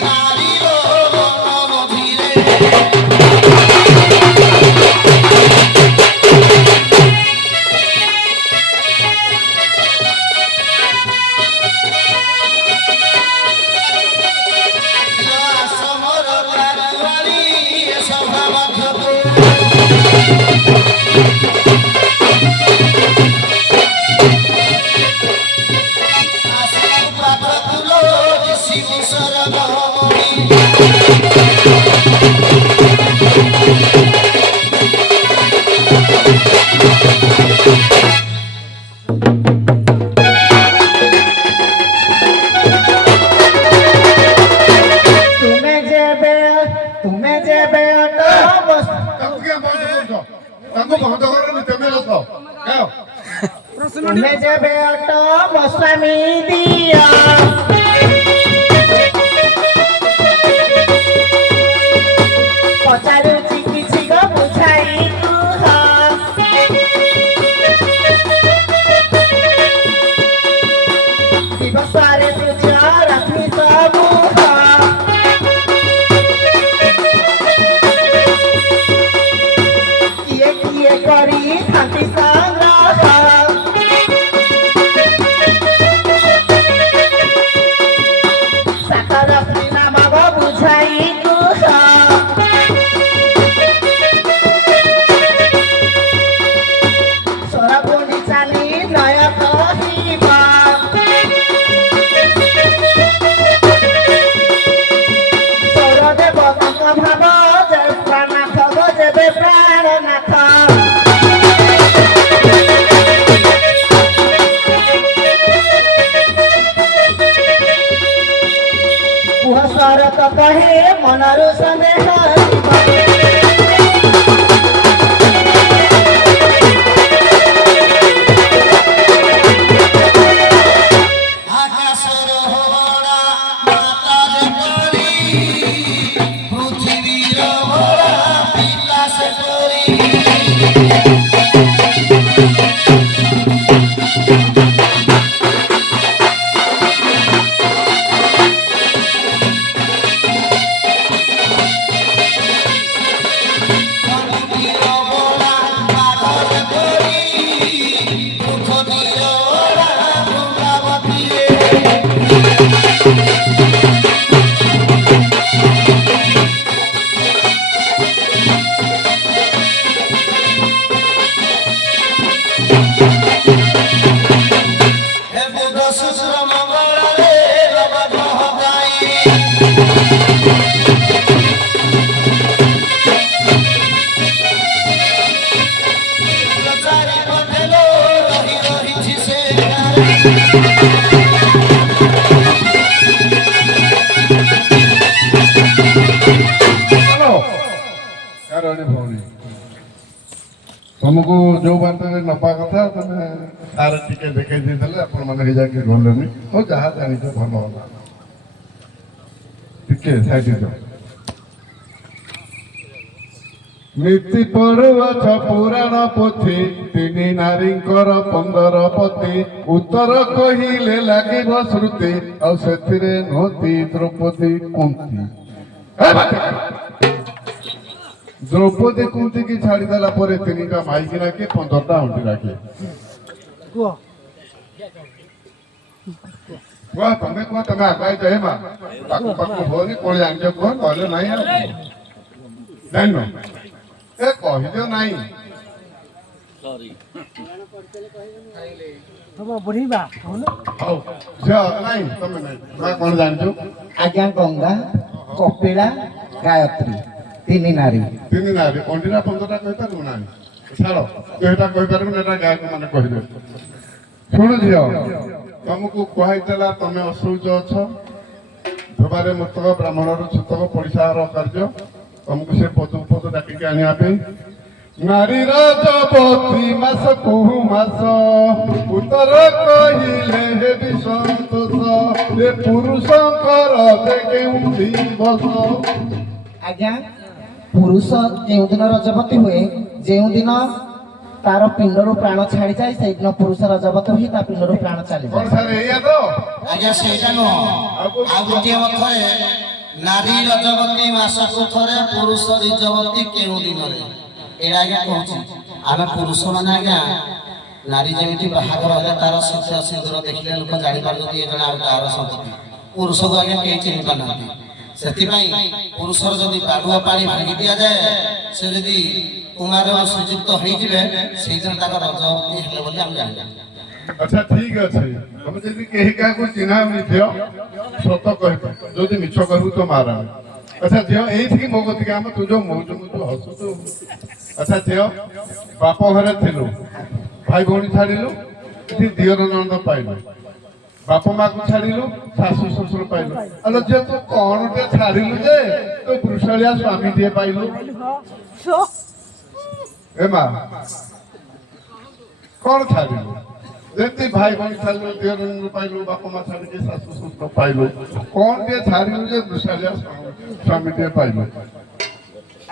Nario तुम्हें जब ऑटो मौसमी दिया पचारुची किसी को बुझाई कुह दिवसारे तुझा रखी सबूह किए करी थांती संग्रह कहे मनरु सन्देह तुमको जो बात नपा कथा तुम तार टिके देखे देले अपन माने जाके गलनी हो जहा जानी तो भलो होला टिके साइड दो नीति पढ़ुअछ पुराण पोथी तिनी नारींकर 15 पति उत्तर कहिले लागिब श्रुति आ सेथिरे नोती द्रौपदी कुंती द्रौपदी कुंती की छाड़ी देला परे तिनिटा माइकी राखे 15टा हंटी राखे कुआ तमे आगाई जाए मा पाकु पाकु भोरी कोली आंगे को कहले नाही जानो ए कहिजो नाही सॉरी तब बुढ़ीबा हौ जा नाही तमे नाही मा कोन जानजो आज्ञा गंगा कपिला गायत्री तीन नारी अंडीरा 15टा कहि पारु ना छाड़ो एटा कहि पारु ना एटा गाय को माने कहि दे सुन जियो तुमको कहैतला तमे असौच अछ धोबारे मस्तक ब्राह्मणर छतक पड़िसार कार्य तुमको से पद डाकी के आनिया पे नारी राजपति मास कुहु मास उत्तर कहिले हे विसंतोष ए पुरुषंकर देखे उठी बस आज्ञा पुरुष जो दिन रजपति हुए जो दिन तार पिंडर प्राण छाड़ी जाए से दिन पुरुष रजपति हुई ता पिंडर प्राण चली जाए आज्ञा सेटा नो आ गोटे मथरे नारी रजपति मासको थरे पुरुष रजपति केउ दिन रे एडा आज्ञा कहूची आमे पुरुष माने आज्ञा नारी जेमिति बाहागर होला तार शिक्षा सिंदूर देखले लोक जानि पार जति ए जणा आर संपत्ति पुरुष को आज्ञा के चिन्ह पानांती सेतिबाई पुरुषर जदि बाडुआ पानी भांगी दिया जाए से जदि कुमार श्रीयुक्त होई जिवे सेई दिन ताकर रजवती हेले बोली हम जानि अच्छा ठीक अछि हम जदि केही का को चिन्हा नि थियो सत कहि जदि मिछ कहू तो मारा ଆଚ୍ଛା ଝିଅ ଏଇଠିକି ମୋ କତିକି ଆମ ତୁ ଯୋଉ ମଉଜ ତୁ ହସୁଛୁ। ଆଚ୍ଛା ଝିଅ ବାପ ଘରେ ଥିଲୁ, ଭାଇ ଭଉଣୀ ଛାଡ଼ିଲୁ, ଏଠି ଦିଅର ନଣନ୍ଦ ପାଇଲୁ, ବାପା ମାକୁ ଛାଡ଼ିଲୁ, ଶାଶୁ ଶ୍ୱଶୁର ପାଇଲୁ। ଆଲୋ ଝିଅ ତୁ କଣ ଟିକେ ଛାଡ଼ିଲୁ ଯେ ତୁ ବୃଷାଳିଆ ସ୍ୱାମୀ ଟିଏ ପାଇଲୁ? ଏ ମା କଣ ଛାଡ଼ିଲୁ? ଯେମିତି ଭାଇ ଭଉଣୀ ଛାଡ଼ିଲୁ, ଦିଅର ନଣନ୍ଦ ପାଇଲୁ, ବାପା ମା ଛାଡ଼ିକି ଶାଶୁ ଶ୍ୱଶୁର ପାଇଲୁ, କଣ ଟିକେ ଛାଡ଼ିଲୁ ଯେ ବୃଷାଳିଆ ସ୍ୱାମୀ ଟିଏ ପାଇଲୁ?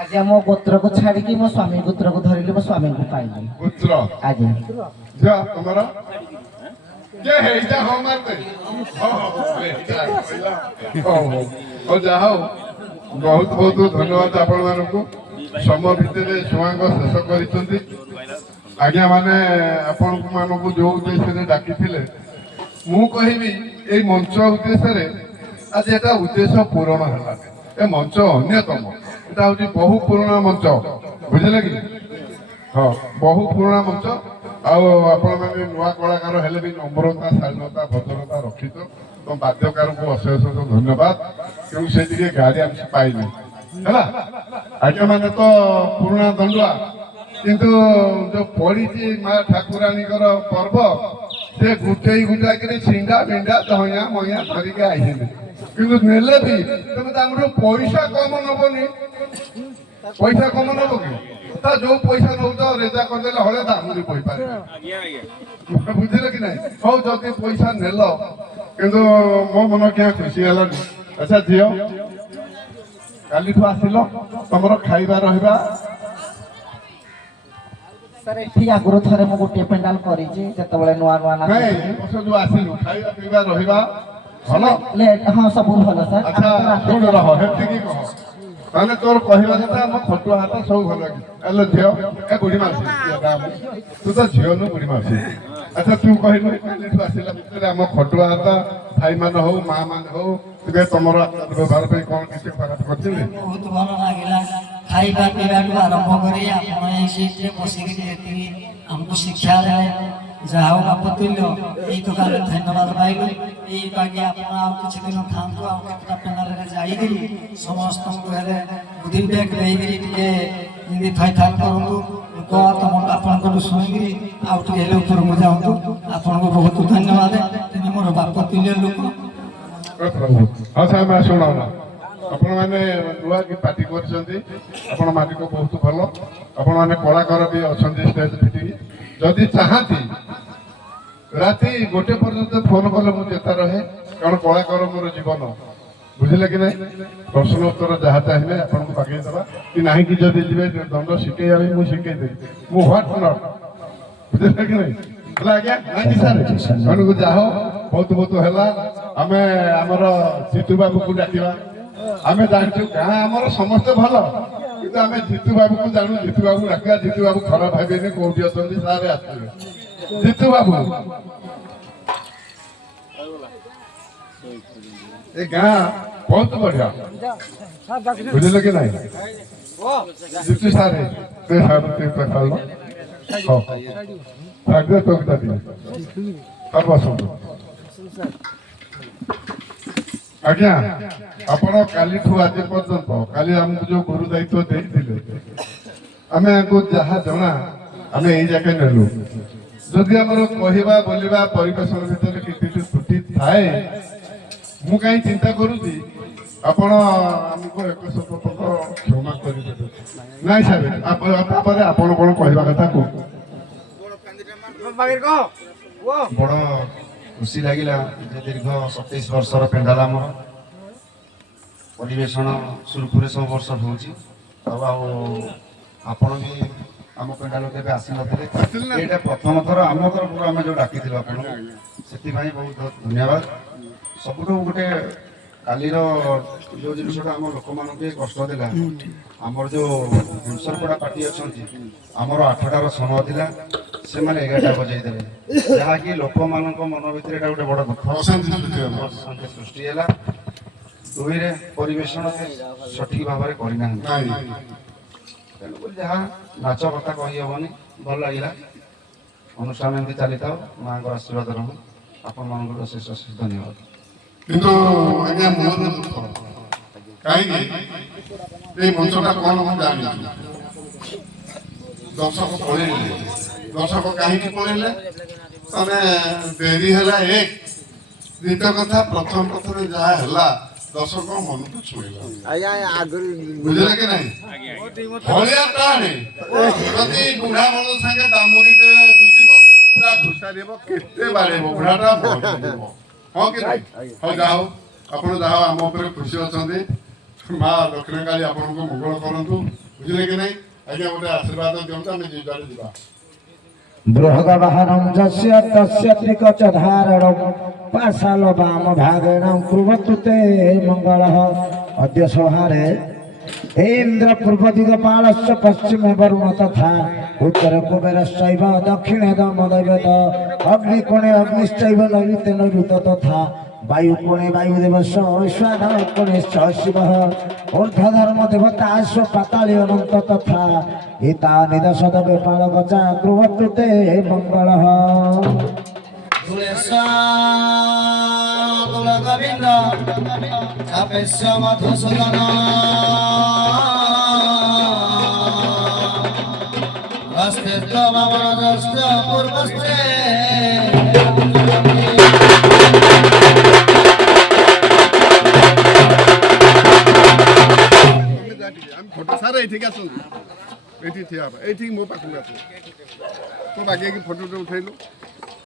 ଆଜ୍ଞା ମୋ ଗୋତ୍ରକୁ ଛାଡ଼ିକି ମୋ ସ୍ୱାମୀ ଗୋତ୍ରକୁ ଧରିଲି, ମୋ ସ୍ୱାମୀଙ୍କୁ ପାଇଲି। ପୁତ୍ର ଆଜ୍ଞା ଝିଅ ତମର ଯେ ହେଇଟା ହଁ ମାରିଦେ। ହଉ ଯାହା ହଉ ବହୁତ ବହୁତ ଧନ୍ୟବାଦ ଆପଣମାନଙ୍କୁ। ସମୟ ଭିତରେ ଛୁଆଙ୍କ ଶେଷ କରିଛନ୍ତି। ଆଜ୍ଞା ମାନେ ଆପଣଙ୍କୁ ମାନଙ୍କୁ ଯୋଉ ଉଦ୍ଦେଶ୍ୟରେ ଡାକିଥିଲେ, ମୁଁ କହିବି ଏଇ ମଞ୍ଚ ଉଦ୍ଦେଶ୍ୟରେ ଆଜି ଏଟା ଉଦ୍ଦେଶ୍ୟ ପୂରଣ ହେଲା। ଏ ମଞ୍ଚ ଅନ୍ୟତମ, ଏଟା ହଉଛି ବହୁ ପୁରୁଣା ମଞ୍ଚ, ବୁଝିଲେ କି? ହଁ ବହୁ ପୁରୁଣା ମଞ୍ଚ। ଆଉ ଆପଣମାନେ ନୂଆ କଳାକାର ହେଲେ ବି ନମ୍ରତା, ଶାଳୀନତା, ଭଦ୍ରତା ରଖିଛ। ତ ବାଦ୍ୟକାରଙ୍କୁ ଅଶେଷ ଧନ୍ୟବାଦ। ତେଣୁ ସେ ଟିକେ ଗାଡ଼ି ଆମେ ପାଇଲେ ହେଲା। ଆଜ୍ଞା ମାନେ ତ ପୁରୁଣା ଦଣ୍ଡୁଆ, କିନ୍ତୁ ଯୋଉ ପଡ଼ିଛି ମା ଠାକୁରାଣୀଙ୍କର ପର୍ବ, ସେ ଗୁଟେଇ ଗୁଟାକିରି ଛିଣ୍ଡା ବିଣ୍ଡା ଧଇଁଆ ମଇଁଆ ଧରିକି ଆଇଛନ୍ତି। କିନ୍ତୁ ନେଲେ ବି ତମେ ତାଙ୍କଠୁ ପଇସା କମ ନବନି। ପଇସା କମ ନବ କି? ତା ଯୋଉ ପଇସା ନଉଛ ରେଜା କରିଦେଲେ ହଳେ ଦାମୁରି କହିପାରେ, ବୁଝିଲେ କି ନାଇଁ? ହଉ ଯଦି ପଇସା ନେଲ, କିନ୍ତୁ ମୋ ମନ କିଆ ଖୁସି ହେଲାନି। ଆଚ୍ଛା ଝିଅ କାଲିଠୁ ଆସିଲ, ତମର ଖାଇବା ରହିବା ସାର୍ ଏଠି ଆଗରୁ ଥରେ ମୁଁ ଗୋଟିଏ ପେଣ୍ଡାଲ କରିଛି, ଯେତେବେଳେ ନୂଆ ନୂଆ ନାଇଁ ଯୋଉ ଆସିଲୁ ଖାଇବା ପିଇବା ରହିବା ଭଲ। ହଁ ସବୁ ଭଲ ସାର୍। ଆଚ୍ଛା ଶୁଣ ରହ ହେତିକି କହ, ତାହେଲେ ତୋର କହିବା କଥା ଆମ ଖଟୁଆ ହାତ ସବୁ ଭଲ କି? ହେଲେ ଝିଅ ଏ ବୁଢୀ ମାଉସୀ, ତୁ ତ ଝିଅ ନୁ ବୁଢୀ ମାଉସୀ। ଆଚ୍ଛା ତୁ କହିଲୁ କାଲିଠୁ ଆସିଲା ଭିତରେ ଆମ ଖଟୁଆ ହାତ ଭାଇ ମାନେ ହଉ ମା ମାନେ ହଉ ଟିକେ ତମର ବ୍ୟବହାର ପାଇଁ କଣ କିଛି ଖରାପ କରିଥିଲେ? ବହୁତ ଭଲ ଲାଗିଲା। ଖାଇବା ପିଇବାଠୁ ଆରମ୍ଭ କରି ଆପଣ ଏଇ ସିଟ୍ରେ ବସିକି ଯେତିକି ଆମକୁ ଶିକ୍ଷା ଦେଲେ, ଯାହା ହଉ ବାପ ତୁଲ୍ୟ, ଏଇ ତ ଆମେ ଧନ୍ୟବାଦ ପାଇଲୁ। ଏଇ ବାକି ଆପଣ ଆଉ କିଛି ଦିନ ଥାଆନ୍ତୁ, ଆଉ କେତେଟା ପେଣ୍ଡାଲରେ ଯାଇକିରି ସମସ୍ତଙ୍କୁ ହେଲେ ବୁଦ୍ଧି ବ୍ୟାଗ ଦେଇକିରି ଟିକେ ଯେମିତି ଥଇଥାନ କରନ୍ତୁ। ଲୋକ ଆପଣଙ୍କଠୁ ଶୁଣିକିରି ଆଉ ଟିକେ ହେଲେ ଉପରକୁ ଯାଆନ୍ତୁ। ଆପଣଙ୍କୁ ବହୁତ ଧନ୍ୟବାଦ, ତେଣୁ ମୋର ବାପ ତୁଲ୍ୟ ଲୋକ। ହଁ ସାର୍ ମା ଶୁଣ, ଆପଣମାନେ ନୂଆ କି ପାର୍ଟି କରିଛନ୍ତି, ଆପଣ ମାଲିକ ବହୁତ ଭଲ। ଆପଣମାନେ କଳାକାର ବି ଅଛନ୍ତି ଷ୍ଟେଜ ଫିଟିକି, ଯଦି ଚାହାନ୍ତି ରାତି 1 ପର୍ଯ୍ୟନ୍ତ ଫୋନ କଲେ ମୁଁ ଚେତା ରହେ, କାରଣ କଳାକାର ମୋର ଜୀବନ, ବୁଝିଲେ କି ନାହିଁ? ପ୍ରଶ୍ନ ଉତ୍ତର ଯାହା ଚାହିଁଲେ ଆପଣଙ୍କୁ ପାକେଇଦେବା, କି ନାହିଁ କି ଯଦି ଯିବେ ଦଣ୍ଡ ଶିଖେଇବା ପାଇଁ ମୁଁ ଶିଖେଇଦେବି, ମୁଁ ହ୍ୱାଟ୍ ନଟ୍, ବୁଝିଲେ କି ନାହିଁ? ହେଲା ଆଜ୍ଞା ନାଇଁ କି ସାର୍? ତେଣୁକୁ ଯାହା ହଉ ବହୁତ ବହୁତ ହେଲା। ଆମେ ଆମର ଜିତୁ ବାବୁକୁ ଡାକିବା। ଆମେ ଜାଣିଛୁ ଗାଁ ଆମର ସମସ୍ତେ ଭଲ, କିନ୍ତୁ ଆମେ ଜିତୁ ବାବୁକୁ ଜାଣୁ, ଜିତୁ ବାବୁ ଡାକିବା। ଜିତୁ ବାବୁ ଖରାପ ଭାବିବେନି, କୋଉଠି ଅଛନ୍ତି ସାର୍ ଆସିବେ। ଜିତୁ ବାବୁ ଏ ଗାଁ ବହୁତ ବଢିଆ, ବୁଝିଲେ କି ନାହିଁ? ଜିତୁ ସାର୍ ବସନ୍ତୁ। ଆଜ୍ଞା ଆପଣ କାଲିଠୁ ଆଜି ପର୍ଯ୍ୟନ୍ତ, କାଲି ଆମକୁ ଯୋଉ ଗୁରୁ ଦାୟିତ୍ୱ ଦେଇଥିଲେ, ଆମେ ଆଙ୍କୁ ଯାହା ଜଣା ଆମେ ଏଇ ଯାକେ ନେଲୁ। ଯଦି ଆମର କହିବା ବୋଲିବା ପରିବେଷଣ ଭିତରେ କିଛି ତ୍ରୁଟି ଥାଏ, ମୁଁ କାହିଁ ଚିନ୍ତା କରୁଛି ଆପଣ ଆମକୁ 100% କ୍ଷମା କରିଦେବେ। ନାଇଁ ସାର୍ ତାପରେ ଆପଣ କଣ କହିବା କଥା କୁହନ୍ତୁ। ବଡ଼ ଖୁସି ଲାଗିଲା ଯେ ଦୀର୍ଘ 27 ବର୍ଷର ପେଣ୍ଡାଲ ଆମର ପରିବେଷଣ ସୁରୁଖୁରୁରେ ସବୁ ବର୍ଷ ହେଉଛି। ଆଉ ଆପଣ ବି ଆମ ପେଣ୍ଡାଲ କେବେ ଆସିନଥିଲେ, ଏଇଟା ପ୍ରଥମ ଥର ଆମ ତରଫରୁ ଆମେ ଯେଉଁ ଡାକିଥିଲୁ ଆପଣଙ୍କୁ, ସେଥିପାଇଁ ବହୁତ ବହୁତ ଧନ୍ୟବାଦ। ସବୁଠୁ ଗୋଟେ କାଲିର ଯେଉଁ ଜିନିଷଟା ଆମ ଲୋକମାନଙ୍କୁ ଟିକେ କଷ୍ଟ ଦେଲା, ଆମର ଯେଉଁ ଭୁବନେଶ୍ୱରପଡ଼ା ପାର୍ଟି ଅଛନ୍ତି, ଆମର 8ଟାର ସମୟ ଥିଲା, ସେମାନେ 11ଟା ବଜେଇ ଦେଲେ, ଯାହାକି ଲୋକମାନଙ୍କ ମନ ଭିତରେ ଏଇଟା ଗୋଟେ ବଡ଼ ଦୁଃଖ ଅଶାନ୍ତି ସୃଷ୍ଟି ହେଲା। 2ରେ ପରିବେଷଣ ସଠିକ ଭାବରେ କରିନାହାନ୍ତି, ତେଣୁକରି ଯାହା ନାଚ କଥା କହିହେବନି। ଭଲ ଲାଗିଲା, ଅନୁଷ୍ଠାନ ଏମିତି ଚାଲିଥାଉ, ମାଆଙ୍କର ଆଶୀର୍ବାଦ ରହୁ। ଆପଣମାନଙ୍କର ଅଶେଷ ଅଶେଷ ଧନ୍ୟବାଦ। କିନ୍ତୁ ଆଜ୍ଞା ମୋର ଦୁଃଖ କାହିଁକି এই মঞ্চটা কোন ମୁଁ ଜାଣିଛି ଦର୍ଶକ ପଳେଇଲେ ଦର୍ଶକ କାହିଁକି ପଳେଇଲେ ତମେ ଡେରି ହେଲା ଏକ ଦ୍ୱିତୀୟ କଥା ପ୍ରଥମେ ଯାହା ହେଲା ଦର୍ଶକ ମନକୁ ଛୁଇଁଲା ବୁଝିଲେ କି ନାହିଁ ଭଳିଆ ପ୍ରାଣୀ ଯଦି ବୁଢା ବଳ ସାଙ୍ଗେ ଦାମୁରି ଜୁଟିବ ସେଟା ଘୁଷାରିବ କେତେ ବାଡେଇବ ବୁଢାଟା ମରିଯିବ ହଁ କି ନାହିଁ ହଉ ଯାହା ହଉ ଆପଣ ଯାହା ହଉ ଆମ ଉପରେ ଖୁସି ଅଛନ୍ତି ମା ଦକ୍ଷିଣକାଳୀ ଆପଣଙ୍କୁ ମଙ୍ଗଳ କରନ୍ତୁ ବୁଝିଲେ କି ନାହିଁ ଆଜ୍ଞା ଗୋଟେ ଆଶୀର୍ବାଦ ଦିଅନ୍ତୁ ଆମେ ଯିବାରେ ଯିବା बृहदवाहनं यस्य तस्य त्रिकचधारणं पाशालवामभागेन कुर्वतु ते मङ्गलः अद्य संहारे इन्द्र पूर्वदिगपालश्च पश्चिमे वरुण तथा उत्तरे कुबेरश्चैव दक्षिणे दमदैवत अग्निकोणे अग्निश्चैव नैऋते नैऋत तथा वायुकोणे वायुदेवस्य ईशानकोणेश्च शिवः ऊर्ध्वधर्मदेवताश्च पाताले अनन्त तथा एतानि दशदवेपालगचा कुर्वन्तु ते मङ्गलः गोविंद चापेश्य मधुसूदन अस्तित्व ममनश्च पूर्वस्ते ଫଟୋ ସାର୍ ଏଇଠିକି ଆସନ୍ତୁ ଏଇଠି ଠିଆ ହେବା ଏଇଠିକି ମୋ ପାଖକୁ ଆସ ତୋ ବାଗେଇକି ଫଟୋଟେ ଉଠେଇଲୁ